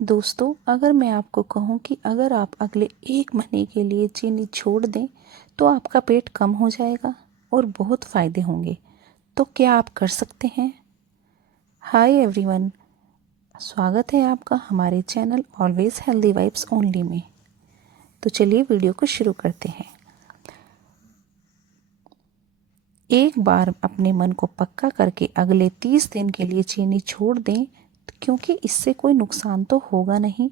दोस्तों, अगर मैं आपको कहूँ कि अगर आप अगले 1 महीने के लिए चीनी छोड़ दें तो आपका पेट कम हो जाएगा और बहुत फ़ायदे होंगे, तो क्या आप कर सकते हैं? हाय एवरीवन, स्वागत है आपका हमारे channel always healthy vibes only में। तो चलिए वीडियो को शुरू करते हैं। एक बार अपने मन को पक्का करके अगले 30 दिन के लिए चीनी छोड़ दें, क्योंकि इससे कोई नुकसान तो होगा नहीं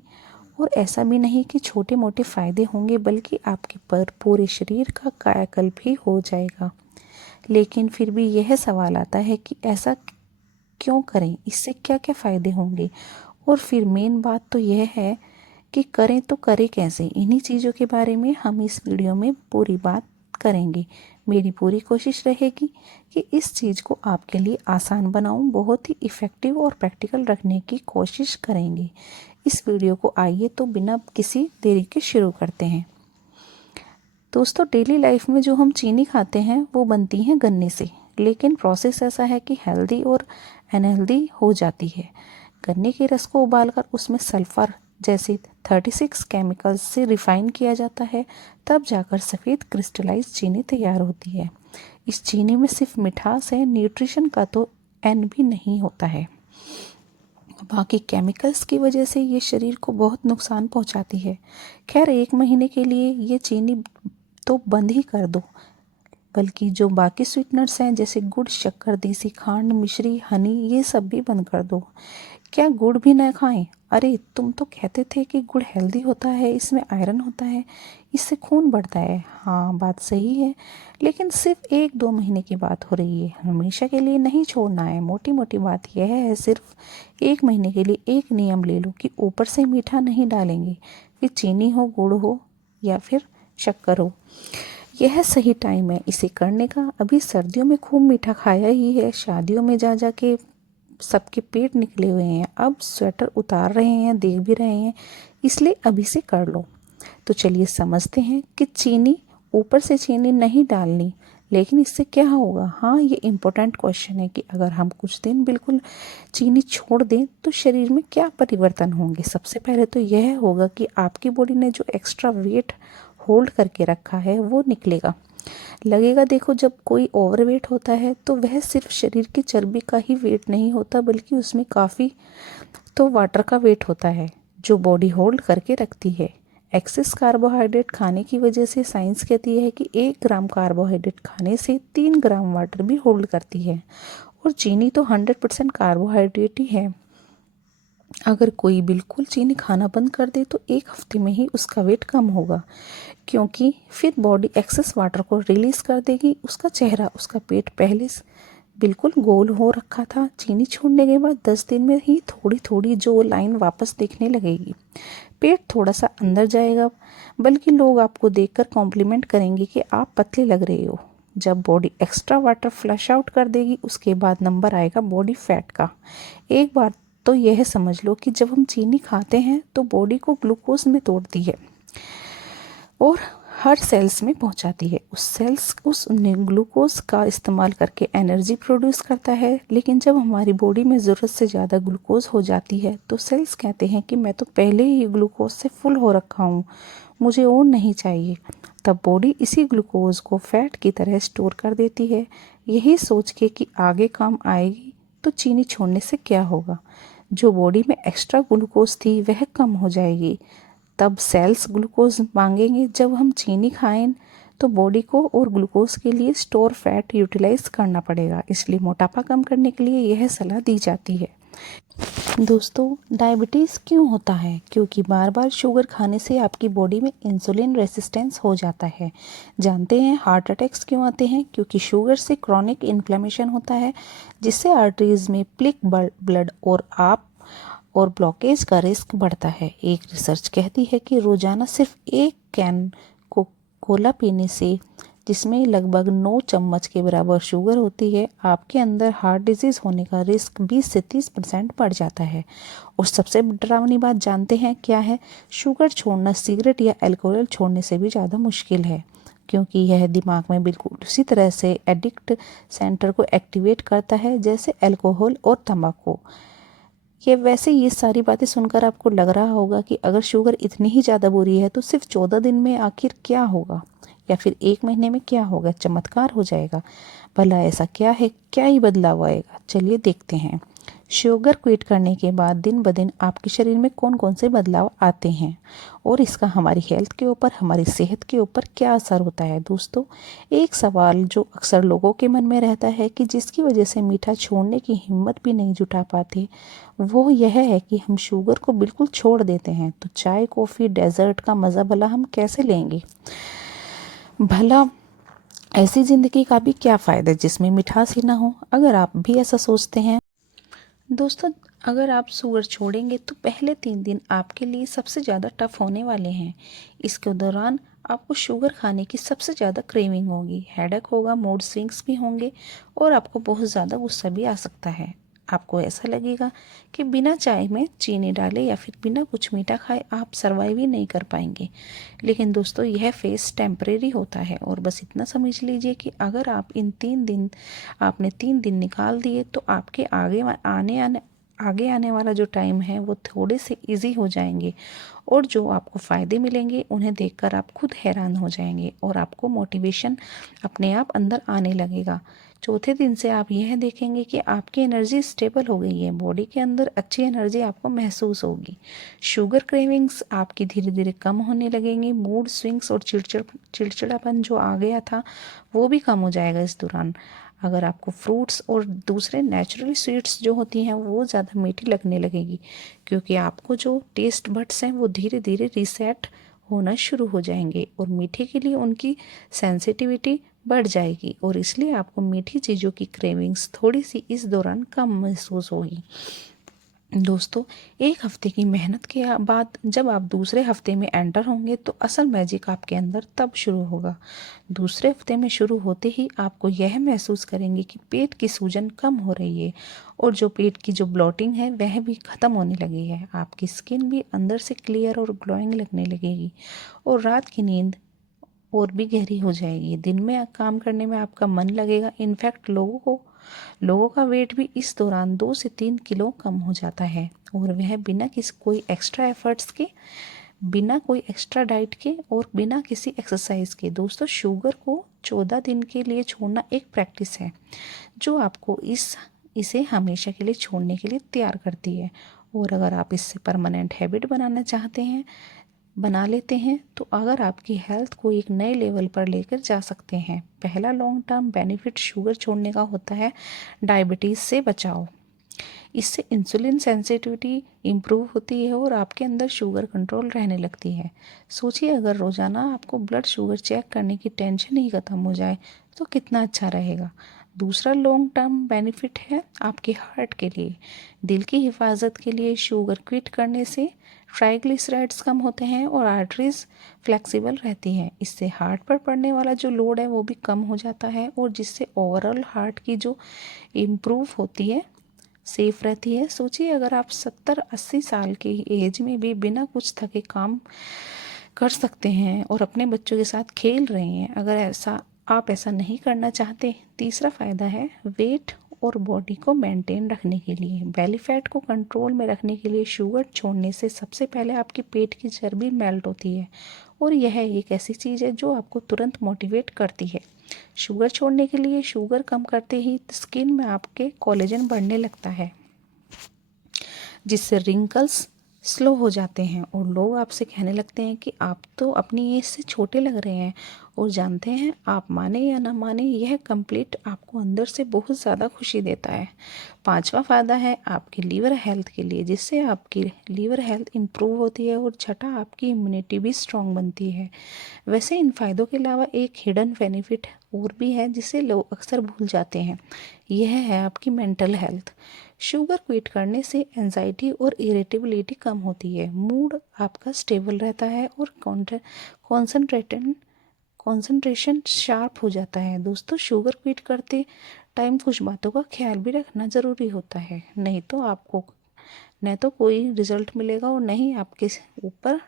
और ऐसा भी नहीं कि छोटे मोटे फ़ायदे होंगे, बल्कि आपके पर पूरे शरीर का कायाकल्प भी हो जाएगा। लेकिन फिर भी यह सवाल आता है कि ऐसा क्यों करें, इससे क्या क्या फ़ायदे होंगे, और फिर मेन बात तो यह है कि करें तो करें कैसे। इन्हीं चीज़ों के बारे में हम इस वीडियो में पूरी बात करेंगे। मेरी पूरी कोशिश रहेगी कि इस चीज़ को आपके लिए आसान बनाऊं, बहुत ही इफ़ेक्टिव और प्रैक्टिकल रखने की कोशिश करेंगे। इस वीडियो को आइए तो बिना किसी देरी के शुरू करते हैं। दोस्तों, डेली लाइफ में जो हम चीनी खाते हैं वो बनती हैं गन्ने से, लेकिन प्रोसेस ऐसा है कि हेल्दी और अनहेल्दी हो जाती है। गन्ने के रस को उबालकर उसमें सल्फर जैसे 36 केमिकल्स से रिफाइन किया जाता है, तब जाकर सफ़ेद क्रिस्टलाइज चीनी तैयार होती है। इस चीनी में सिर्फ मिठास है, न्यूट्रिशन का तो एन भी नहीं होता है। बाकी केमिकल्स की वजह से ये शरीर को बहुत नुकसान पहुंचाती है। खैर, 1 महीने के लिए ये चीनी तो बंद ही कर दो, बल्कि जो बाकी स्वीटनर्स हैं जैसे गुड़, शक्कर, देसी खांड, मिश्री, हनी, ये सब भी बंद कर दो। क्या गुड़ भी ना खाएं? अरे, तुम तो कहते थे कि गुड़ हेल्दी होता है, इसमें आयरन होता है, इससे खून बढ़ता है। हाँ, बात सही है, लेकिन सिर्फ 1-2 महीने की बात हो रही है, हमेशा के लिए नहीं छोड़ना है। मोटी मोटी बात यह है, सिर्फ 1 महीने के लिए एक नियम ले लो कि ऊपर से मीठा नहीं डालेंगे, फिर चीनी हो, गुड़ हो या फिर शक्कर हो। यह सही टाइम है इसे करने का। अभी सर्दियों में खूब मीठा खाया ही है, शादियों में जा जा के सबके पेट निकले हुए हैं, अब स्वेटर उतार रहे हैं, देख भी रहे हैं, इसलिए अभी से कर लो। तो चलिए समझते हैं कि चीनी, ऊपर से चीनी नहीं डालनी, लेकिन इससे क्या होगा। हाँ, ये इम्पोर्टेंट क्वेश्चन है कि अगर हम कुछ दिन बिल्कुल चीनी छोड़ दें तो शरीर में क्या परिवर्तन होंगे। सबसे पहले तो यह होगा कि आपकी बॉडी ने जो एक्स्ट्रा वेट होल्ड करके रखा है वो निकलेगा। लगेगा, देखो, जब कोई ओवरवेट होता है तो वह सिर्फ शरीर की चर्बी का ही वेट नहीं होता, बल्कि उसमें काफ़ी तो वाटर का वेट होता है जो बॉडी होल्ड करके रखती है। एक्सेस कार्बोहाइड्रेट खाने की वजह से साइंस कहती है कि 1 ग्राम कार्बोहाइड्रेट खाने से 3 ग्राम वाटर भी होल्ड करती है, और चीनी तो 100% कार्बोहाइड्रेट ही है। अगर कोई बिल्कुल चीनी खाना बंद कर दे तो 1 हफ्ते में ही उसका वेट कम होगा, क्योंकि फिर बॉडी एक्सेस वाटर को रिलीज कर देगी। उसका चेहरा, उसका पेट पहले से बिल्कुल गोल हो रखा था, चीनी छोड़ने के बाद 10 दिन में ही थोड़ी थोड़ी जो लाइन वापस दिखने लगेगी। पेट थोड़ा सा अंदर जाएगा, बल्कि लोग आपको देखकर कॉम्प्लीमेंट करेंगे कि आप पतले लग रहे हो। जब body extra water flush out कर देगी, उसके बाद नंबर आएगा बॉडी फैट का। एक बार तो यह समझ लो कि जब हम चीनी खाते हैं तो बॉडी को ग्लूकोज में तोड़ती है और हर सेल्स में पहुंचाती है। उस ग्लूकोज का इस्तेमाल करके एनर्जी प्रोड्यूस करता है। लेकिन जब हमारी बॉडी में ज़रूरत से ज़्यादा ग्लूकोज हो जाती है तो सेल्स कहते हैं कि मैं तो पहले ही ग्लूकोज से फुल हो रखा हूँ, मुझे और नहीं चाहिए। तब बॉडी इसी ग्लूकोज को फैट की तरह स्टोर कर देती है, यही सोच के कि आगे काम आएगी। तो चीनी छोड़ने से क्या होगा, जो बॉडी में एक्स्ट्रा ग्लूकोज थी वह कम हो जाएगी। तब सेल्स ग्लूकोज मांगेंगे। जब हम चीनी खाएं तो बॉडी को और ग्लूकोज के लिए स्टोर फैट यूटिलाइज करना पड़ेगा, इसलिए मोटापा कम करने के लिए यह सलाह दी जाती है। दोस्तों, डायबिटीज़ क्यों होता है? क्योंकि बार बार शुगर खाने से आपकी बॉडी में इंसुलिन रेसिस्टेंस हो जाता है। जानते हैं हार्ट अटैक्स क्यों आते हैं? क्योंकि शुगर से क्रॉनिक इन्फ्लेमेशन होता है, जिससे आर्टरीज में प्लिक ब्लड और ब्लॉकेज का रिस्क बढ़ता है। एक रिसर्च कहती है कि रोजाना सिर्फ 1 कैन कोला पीने से, जिसमें लगभग 9 चम्मच के बराबर शुगर होती है, आपके अंदर हार्ट डिजीज होने का रिस्क 20 से 30% बढ़ जाता है। और सबसे डरावनी बात जानते हैं क्या है? शुगर छोड़ना सिगरेट या अल्कोहल छोड़ने से भी ज़्यादा मुश्किल है, क्योंकि यह दिमाग में बिल्कुल उसी तरह से एडिक्ट सेंटर को एक्टिवेट करता है जैसे अल्कोहल और तंबाकू। ये सारी बातें सुनकर आपको लग रहा होगा कि अगर शुगर इतनी ही ज़्यादा बुरी है तो सिर्फ 14 दिन में आखिर क्या होगा, या फिर 1 महीने में क्या होगा, चमत्कार हो जाएगा। भला ऐसा क्या है, क्या ही बदलाव आएगा, चलिए देखते हैं। शुगर क्विट करने के बाद दिन ब दिन आपके शरीर में कौन कौन से बदलाव आते हैं और इसका हमारी हेल्थ के ऊपर, हमारी सेहत के ऊपर क्या असर होता है। दोस्तों, एक सवाल जो अक्सर लोगों के मन में रहता है कि जिसकी वजह से मीठा छोड़ने की हिम्मत भी नहीं जुटा पाते, वो यह है कि हम शुगर को बिल्कुल छोड़ देते हैं तो चाय, कॉफ़ी, डेजर्ट का मज़ा भला हम कैसे लेंगे। भला ऐसी ज़िंदगी का भी क्या फ़ायदा जिसमें मिठास ही ना हो। अगर आप भी ऐसा सोचते हैं दोस्तों, अगर आप शुगर छोड़ेंगे तो पहले 3 दिन आपके लिए सबसे ज़्यादा टफ होने वाले हैं। इसके दौरान आपको शुगर खाने की सबसे ज़्यादा क्रेविंग होगी, हेडेक होगा, मूड स्विंग्स भी होंगे और आपको बहुत ज़्यादा गुस्सा भी आ सकता है। आपको ऐसा लगेगा कि बिना चाय में चीनी डाले या फिर बिना कुछ मीठा खाए आप सर्वाइव ही नहीं कर पाएंगे। लेकिन दोस्तों, यह फेस टेम्परेरी होता है और बस इतना समझ लीजिए कि अगर आप इन 3 दिन आपने 3 दिन निकाल दिए तो आपके आगे आने वाला जो टाइम है वो थोड़े से इजी हो जाएंगे और जो आपको फ़ायदे मिलेंगे उन्हें देखकर आप खुद हैरान हो जाएंगे और आपको मोटिवेशन अपने आप अंदर आने लगेगा। चौथे दिन से आप यह देखेंगे कि आपकी एनर्जी स्टेबल हो गई है, बॉडी के अंदर अच्छी एनर्जी आपको महसूस होगी। शुगर क्रेविंग्स आपकी धीरे धीरे कम होने लगेंगी, मूड स्विंग्स और चिड़चिड़ापन जो आ गया था वो भी कम हो जाएगा इस दौरान। अगर आपको फ्रूट्स और दूसरे नेचुरल स्वीट्स जो होती हैं वो ज़्यादा मीठी लगने लगेगी, क्योंकि आपको जो टेस्ट बड्स हैं वो धीरे धीरे रीसेट होना शुरू हो जाएंगे और मीठे के लिए उनकी सेंसिटिविटी बढ़ जाएगी और इसलिए आपको मीठी चीज़ों की क्रेविंग्स थोड़ी सी इस दौरान कम महसूस होगी। दोस्तों, 1 हफ्ते की मेहनत के बाद जब आप दूसरे हफ्ते में एंटर होंगे तो असल मैजिक आपके अंदर तब शुरू होगा। दूसरे हफ्ते में शुरू होते ही आपको यह महसूस करेंगे कि पेट की सूजन कम हो रही है और जो पेट की जो ब्लॉटिंग है वह भी ख़त्म होने लगी है। आपकी स्किन भी अंदर से क्लियर और ग्लोइंग लगने लगेगी और रात की नींद और भी गहरी हो जाएगी। दिन में काम करने में आपका मन लगेगा। इनफैक्ट लोगों का वेट भी इस दौरान 2 से 3 किलो कम हो जाता है और वह बिना किसी कोई एक्स्ट्रा एफर्ट्स के, बिना कोई एक्स्ट्रा डाइट के और बिना किसी एक्सरसाइज के। दोस्तों, शुगर को 14 दिन के लिए छोड़ना एक प्रैक्टिस है जो आपको इसे हमेशा के लिए छोड़ने के लिए तैयार करती है। और अगर आप इससे परमानेंट हैबिट बना लेते हैं तो अगर आपकी हेल्थ को एक नए लेवल पर लेकर जा सकते हैं। पहला लॉन्ग टर्म बेनिफिट शुगर छोड़ने का होता है डायबिटीज़ से बचाव। इससे इंसुलिन सेंसिटिविटी इम्प्रूव होती है और आपके अंदर शुगर कंट्रोल रहने लगती है। सोचिए, अगर रोज़ाना आपको ब्लड शुगर चेक करने की टेंशन ही ख़त्म हो जाए तो कितना अच्छा रहेगा। दूसरा लॉन्ग टर्म बेनिफिट है आपके हार्ट के लिए, दिल की हिफाजत के लिए। शुगर क्विट करने से ट्राइग्लिसराइड्स कम होते हैं और आर्टरीज फ्लेक्सिबल रहती हैं। इससे हार्ट पर पड़ने वाला जो लोड है वो भी कम हो जाता है और जिससे ओवरऑल हार्ट की जो इम्प्रूव होती है, सेफ रहती है। सोचिए, अगर आप 70-80 साल की एज में भी बिना कुछ थके काम कर सकते हैं और अपने बच्चों के साथ खेल रहे हैं। अगर आप ऐसा नहीं करना चाहते। तीसरा फ़ायदा है वेट और बॉडी को मेंटेन रखने के लिए। बेली फैट को कंट्रोल में रखने के लिए शुगर छोड़ने से सबसे पहले आपके पेट की चर्बी मेल्ट होती है और यह एक ऐसी चीज़ है जो आपको तुरंत मोटिवेट करती है। शुगर छोड़ने के लिए शुगर कम करते ही स्किन में आपके कोलेजन बढ़ने लगता है, जिससे रिंकल्स स्लो हो जाते हैं और लोग आपसे कहने लगते हैं कि आप तो अपनी एज से छोटे लग रहे हैं। और जानते हैं, आप माने या ना माने, यह कंप्लीट आपको अंदर से बहुत ज़्यादा खुशी देता है। पांचवा फ़ायदा है आपकी लीवर हेल्थ के लिए, जिससे आपकी लीवर हेल्थ इंप्रूव होती है और छठा आपकी इम्यूनिटी भी स्ट्रांग बनती है। वैसे इन फ़ायदों के अलावा एक हिडन बेनिफिट और भी है जिसे लोग अक्सर भूल जाते हैं। यह है आपकी मेंटल हेल्थ। शुगर क्विट करने से एंजाइटी और इरिटेबिलिटी कम होती है, मूड आपका स्टेबल रहता है और कंसंट्रेशन शार्प हो जाता है। दोस्तों, शुगर क्विट करते टाइम कुछ बातों का ख्याल भी रखना ज़रूरी होता है, नहीं तो कोई रिजल्ट मिलेगा और नहीं आपके ऊपर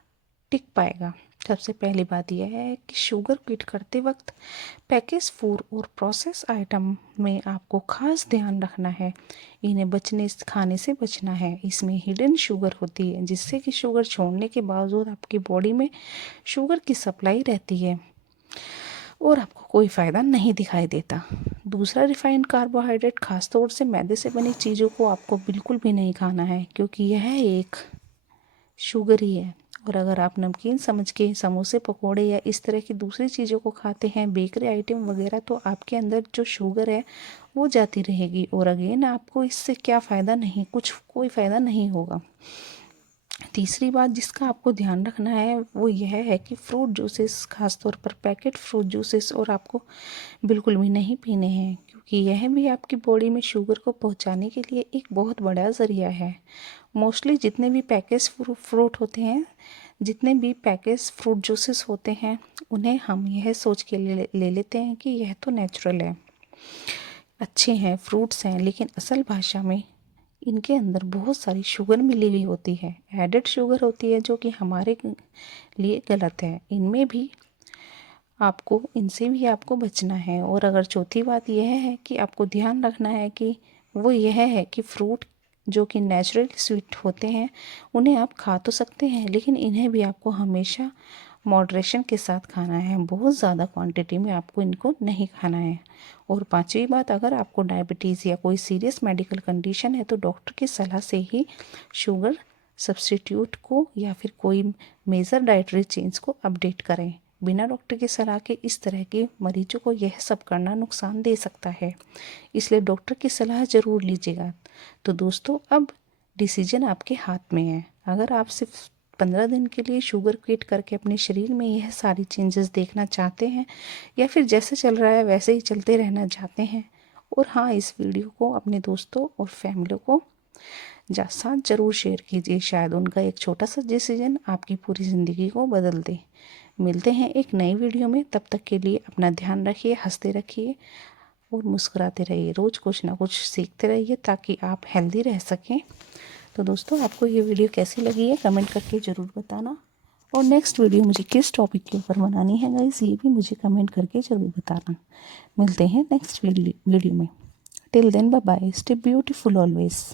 टिक पाएगा। सबसे पहली बात यह है कि शुगर क्विट करते वक्त पैकेज फूड और प्रोसेस आइटम में आपको खास ध्यान रखना है। इन्हें खाने से बचना है। इसमें हिडन शुगर होती है, जिससे कि शुगर छोड़ने के बावजूद आपकी बॉडी में शुगर की सप्लाई रहती है और आपको कोई फ़ायदा नहीं दिखाई देता। दूसरा, रिफाइंड कार्बोहाइड्रेट, खासतौर से मैदे से बनी चीज़ों को आपको बिल्कुल भी नहीं खाना है, क्योंकि यह एक शुगर ही है। और अगर आप नमकीन समझ के समोसे, पकोड़े या इस तरह की दूसरी चीज़ों को खाते हैं, बेकरी आइटम वगैरह, तो आपके अंदर जो शुगर है वो जाती रहेगी और अगेन आपको इससे क्या फ़ायदा नहीं, कोई फ़ायदा नहीं होगा। तीसरी बात जिसका आपको ध्यान रखना है वो यह है कि फ्रूट जूसेस, खासतौर पर पैकेट फ्रूट जूसेस, और आपको बिल्कुल भी नहीं पीने हैं, क्योंकि यह भी आपकी बॉडी में शुगर को पहुंचाने के लिए एक बहुत बड़ा ज़रिया है। मोस्टली जितने भी पैकेज फ्रूट होते हैं, जितने भी पैकेज फ्रूट जूसेस होते हैं, उन्हें हम यह सोच के ले लेते हैं कि यह तो नेचुरल है, अच्छे हैं, फ्रूट्स हैं, लेकिन असल भाषा में इनके अंदर बहुत सारी शुगर मिली हुई होती है, एडेड शुगर होती है, जो कि हमारे लिए गलत है। इनसे भी आपको बचना है। और अगर चौथी बात यह है कि आपको ध्यान रखना है कि वो यह है कि फ्रूट जो कि नेचुरल स्वीट होते हैं, उन्हें आप खा तो सकते हैं, लेकिन इन्हें भी आपको हमेशा मॉडरेशन के साथ खाना है। बहुत ज़्यादा क्वांटिटी में आपको इनको नहीं खाना है। और पांचवी बात, अगर आपको डायबिटीज़ या कोई सीरियस मेडिकल कंडीशन है, तो डॉक्टर की सलाह से ही शुगर सब्स्टिट्यूट को या फिर कोई मेजर डाइटरी चेंज को अपडेट करें। बिना डॉक्टर की सलाह के इस तरह के मरीजों को यह सब करना नुकसान दे सकता है, इसलिए डॉक्टर की सलाह ज़रूर लीजिएगा। तो दोस्तों, अब डिसीजन आपके हाथ में है। अगर आप सिर्फ 15 दिन के लिए शुगर क्विट करके अपने शरीर में यह सारी चेंजेस देखना चाहते हैं, या फिर जैसे चल रहा है वैसे ही चलते रहना चाहते हैं, और हाँ, इस वीडियो को अपने दोस्तों और फैमिली को साथ ज़रूर शेयर कीजिए। शायद उनका एक छोटा सा डिसीजन आपकी पूरी ज़िंदगी को बदल दे। मिलते हैं एक नई वीडियो में, तब तक के लिए अपना ध्यान रखिए, हंसते रखिए और मुस्कुराते रहिए। रोज़ कुछ ना कुछ सीखते रहिए ताकि आप हेल्दी रह सकें। तो दोस्तों, आपको ये वीडियो कैसी लगी है कमेंट करके ज़रूर बताना, और नेक्स्ट वीडियो मुझे किस टॉपिक के ऊपर बनानी है गाइस, ये भी मुझे कमेंट करके ज़रूर बताना। मिलते हैं नेक्स्ट वीडियो में। Till then, bye bye, stay beautiful always.